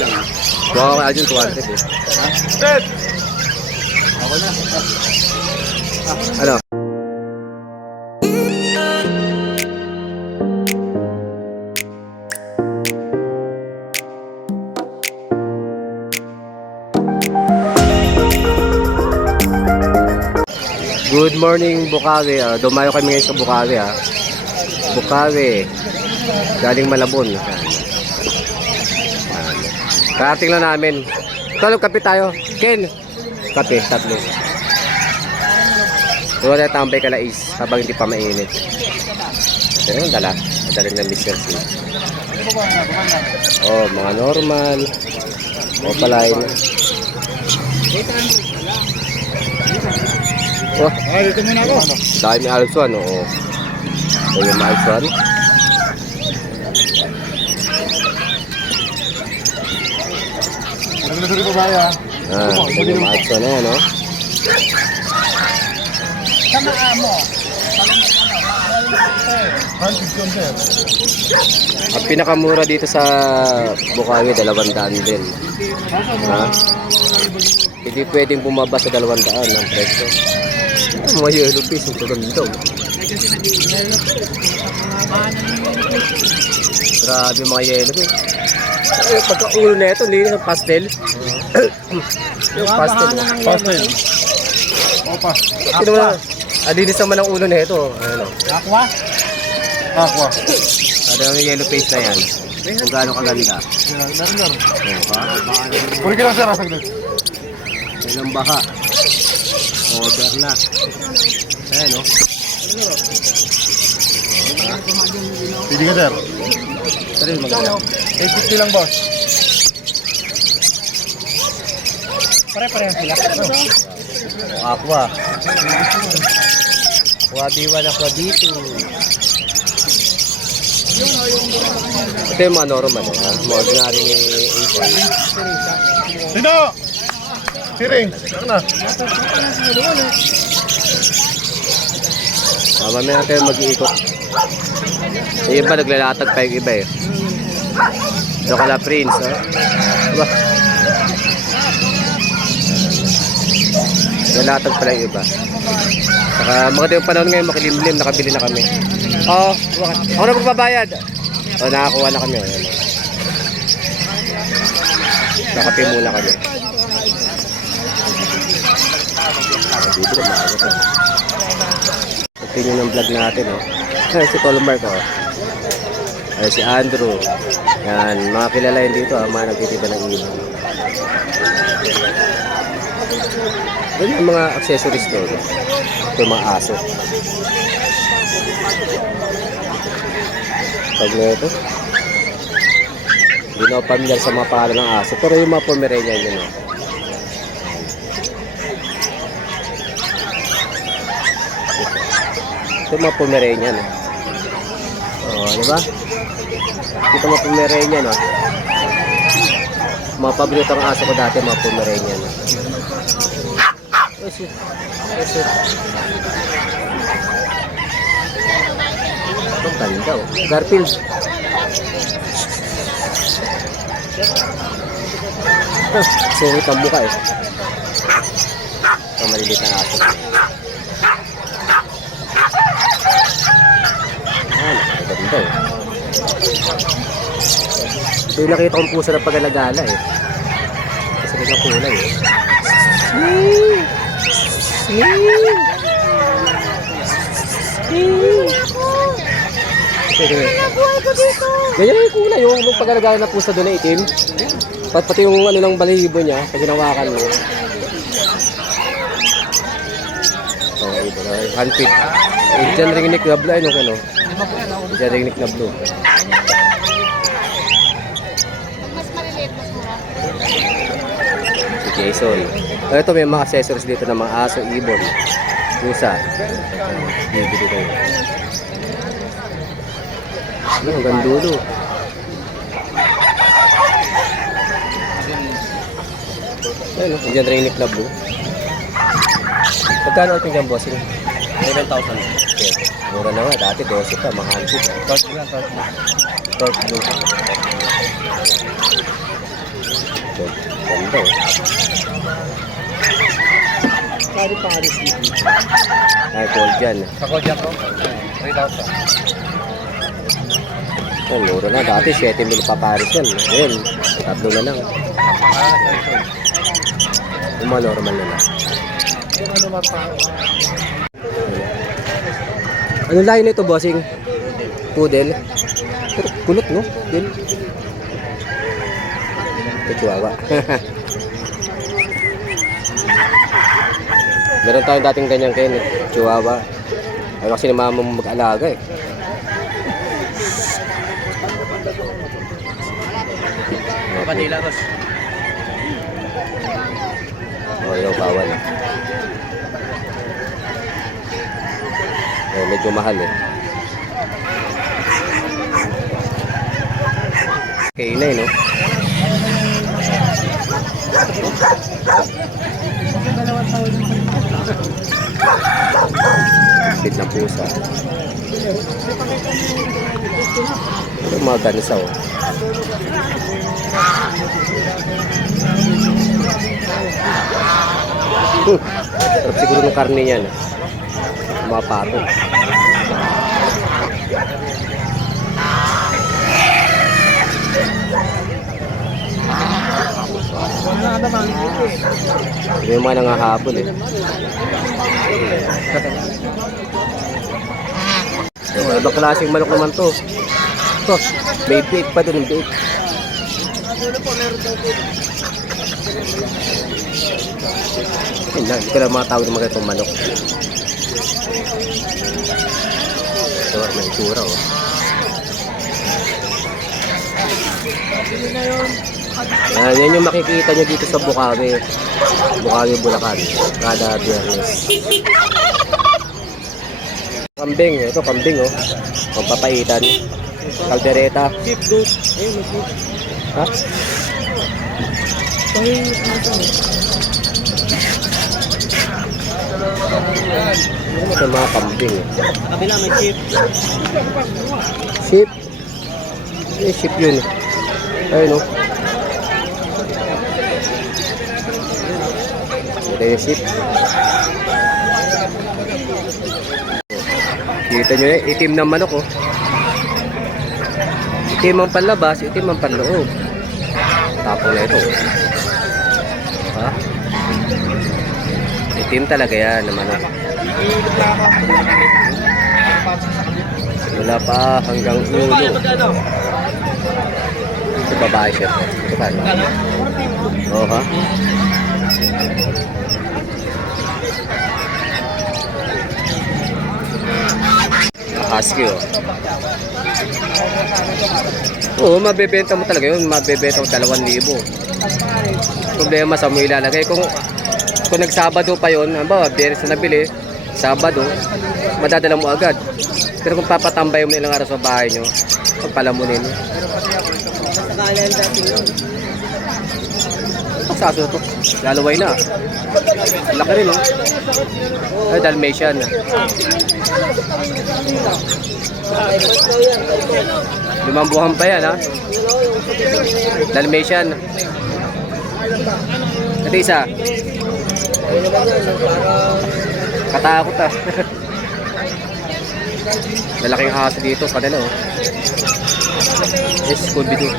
lang. Baka ka dyan, 200 eh. Ted! Ako na. Ano? Good morning, Bukawi. Dumayo kami ngayon sa Bukawi. Bukawi. Galing Malabon. Karating lang namin. Tulog kape tayo. Ken. Kape, tatlo. Doon na tambay kalais habang hindi pa mainit. Pero yung dala. Dala ng Mr. C. Oh, mga normal. O palain. Oh, Dito muna ako. dahil may alsuan, oo. So yung may alsuan. Ano na sa rin babaya? So yung may alsuan na yan, no? Sama mo. Ang pinakamura dito sa Bukawi, 200 din. Ha? Hindi pwedeng bumaba sa 200 ang presyo. Mga yellow piece, ang kaganda. Grabe mga yellow piece. Pagka-ulo na ito, linis ng pastel. Yung pastel. Pastel. Opa. Ito naman, alinis naman ang ulo na ito. Ano? Aqua? Aqua. Ano yung yellow face na yan? Kung gaano kaganda. Meron. Ayan pa. Puri ka lang sir, saglit. Yan ang baha. Order na. Ayan o. Pili ka sir. Pero yung maganda. 850 lang boss. Pare-pareho sila. Aqua. Aqua B1, Aqua B2. Ito yung mga normal eh. Mga ordinary ni April. Sino? Siring. Saan na? Mamaya natin mag-iikot. Yung iba naglalatag pa yung iba eh. Ito kala Prince. Diba? Naglalatag pala yung iba. Saka maganda yung panahon ngayon, makilimlim, nakabili na kami. Oo, ako na magbabayad. O, nakakuha na kami. Nakapi muna kami. Bibili na ako. Continue ng vlog natin, oh. Ay, si Colmark, oh. Ay, si Andrew. Yan, mga kilala yun dito, mga nagtitiba ng ibon. Yan yung mga accessories doon. Ito yung mga aso. Pag na ito. Hindi na ako familiar sa mga pangalan ng aso. Pero yung mga Pomeranian yun, oh. Ito yung mga Pomeranian, oh. Oh, di ba? Ito mga Pomeranian, oh. Mga paboritong aso ko dati, mga Pomeranian, oh. Ito ganda, oh. Garfield. Sungit ang buka, eh. Ito maliliit na aso. Ganda, oh. So yung nakita kong puso ng pag-alagala, eh. Kasi naging kulay, eh. Ganyan yung kulay, yung pag-alagala na puso doon na itim. Pati yung ano ng balahibo niya, pag ginawakan mo. Oh, ito na, handpick. Diyan ringnik na blue, ano? Diyan ringnik na blue. Mas maliliit, mas mura. Si Jason. Ito may mga accessories dito ng mga aso, ibon, pusa. Bibili ko. Ano, ang gandulo. Ayun, diyan ringnik na blue. Pagkano ito yung bossing? 11,000. Okay. Mura na nga. Dati 12 pa. Mahal ko. Torch blue. Ganda oh. Pari-pari. Ay, cold dyan. Sa kodya ko? 3,000. Oh, mura na. Dati 7,000 pa pares yan. Ngayon, 3 na lang. Yung mga normal na lang. Yung ano mapang. Ano lahi nito, bossing? Poodle? Pero kulot, no? Poodle. Ito, chihuahua. Meron tayong dating ganyan kayo, chihuahua. Ay, kasi ni mama mo mag-alaga eh. Vanilla Rose. Oh, yung bawal. Oh, medyo mahal eh. Okay na eh, no? Bit ng pusa. Ito mga ganisa oh. Sarap siguro ng karne niyan. Mga pato. Yung mga nangahabol eh. Ibang klaseng manok naman to. Ito, may bait pa doon, bait. Hindi ko lang mga tawag ng mga itong manok. Ito, may itsura oh. Yan yung makikita nyo dito sa Bukawi. Bukawi, Bulacan. Kada Biyernes. Kambing, ito kambing oh. Pampapaitan. Kaldereta. Ha? Ito mga kambing eh. Kabila may chip. Sheep. Eh, sheep yun. Ayun oh. Ito yung sheep. Kita nyo eh, itim ng manok oh. Itim ang panlabas, itim ang panloob. Tapo na ito. Ha? Itim talaga yan ng manok. Wala pa hanggang ulo. Ito babae siya. Ito pa. Oo ha? Husky oh. Oo, mabebenta mo talaga yun. Mabebenta mo 2,000. Problema sa mo ilalagay. Kung nagsabado pa yun, ba, Biyernes na nabili, Sabado, madadala mo agad. Pero kung papatambay mo na ilang araw sa bahay nyo, pagpalamunin mo. Saso to, lalaway na. Laki rin oh. Ay, Dalmatian. Limang buwan pa yan ha. Dalmatian. Ito isa. Katakot ah. Lalaking aso dito, padala oh. Yes, could be too.